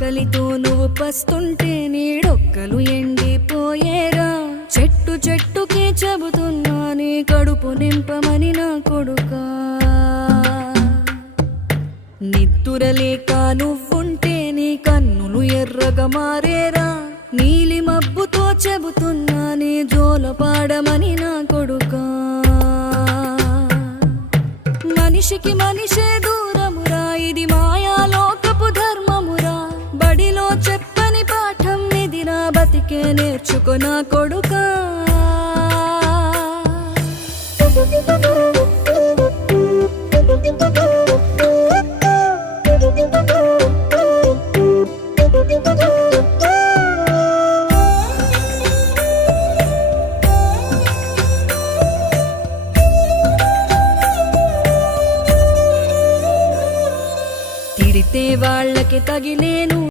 ఆకలితో నువ్వు పస్తుంటే నీడొక్కలు ఎండిపోయేరా. చెట్టు చెట్టుకే చెబుతున్నా నీ కడుపు నింపమని నా కొడుకా. నిద్దురలేక నువ్వుంటే నీ కన్నులు ఎర్రగా మారేరా. నీలి మబ్బుతో చెబుతున్నా నీ జోల పాడమని నా కొడుకా. మనిషికి మనిషే దూరమురా, ఇది మాయాలోకపు ధర్మమురా. బడిలో చెప్పని పాఠం ఇదిరా, బతికే నేర్చుకో నా కొడుకా. తిడితే వాళ్ళకి తగిలేను